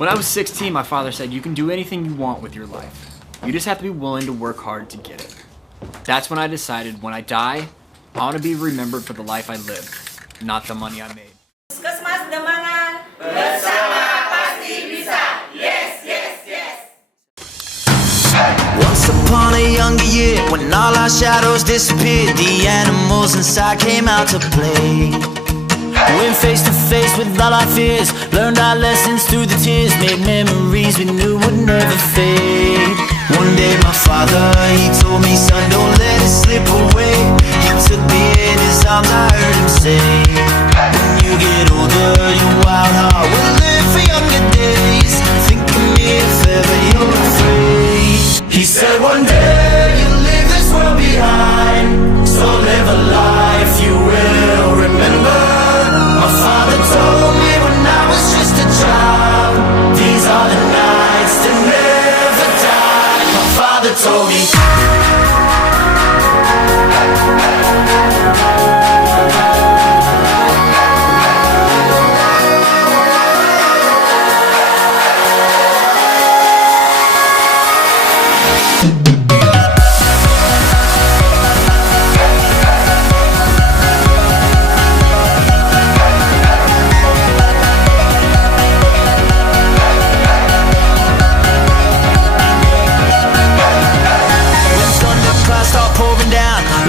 When I was 16, my father said, you can do anything you want with your life. You just have to be willing to work hard to get it. That's when I decided when I die, I want to be remembered for the life I lived, not the money I made. Puskesmas Demangan bersama pasti bisa. Yes, yes, yes. Once upon a younger year, when all our shadows disappeared, the animals inside came out to play. Went face to face with all our fears, learned our lessons through the tears, made memories we knew would never fade. One day my father, he told me, son, don't let it slip away. He took me in his arms, I heard him say, when you get older, your wild heart will live for younger days. Think of me if ever you're afraid. He said one day you'll leave this world behind, so live a life you will remember. My father told me when I was just a child, these are the nights that never die. My father told me.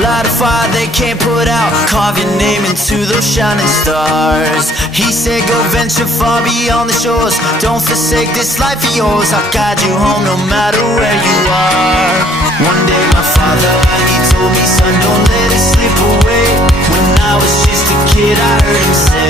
Light a fire they can't put out, carve your name into those shining stars. He said go venture far beyond the shores, don't forsake this life of yours. I'll guide you home no matter where you are. One day my father, he told me, son, don't let it slip away. When I was just a kid I heard him say,